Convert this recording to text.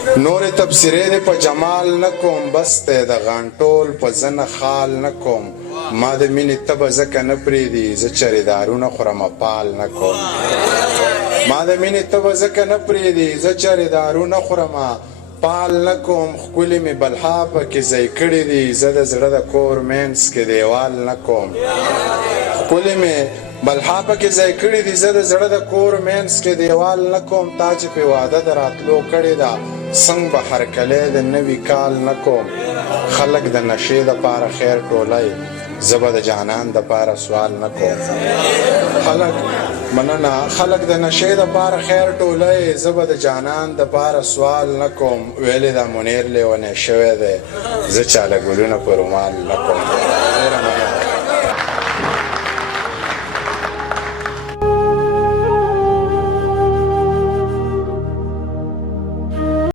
نور تبصرې دې په جمال نه کوم بس دی د غانټول په زنه خال نه کوم ما د مینې تبه ځکه نه پرېږدي زه چرې دارونه خورم پال نه کوم ما د مینې تبه ځکه نه پرېږدي زه چرې دارونه خورم پال نه کوم ښکلې مې بلها پکې ځای کړي دي زه د زړه د کور مینس کې دیوال نه کوم ښکلې مې بلها پکې ځای کړي دي زه د زړه د کور مینس کې دیوال نه کوم تا چې پې واده د راتلو کړې ده څنګ به هرکلی د نوي کال نه کوم خلک د نشې دپاره خیر ټولی زه به د جانان دپاره سوال نه کوم مننه خلک د نشې دپاره خیر ټولی زه به د جانان دپاره سوال نه کوم ویلې دا منیر لیونی شوی دی زه چاله ګلونه په رومال نه کوم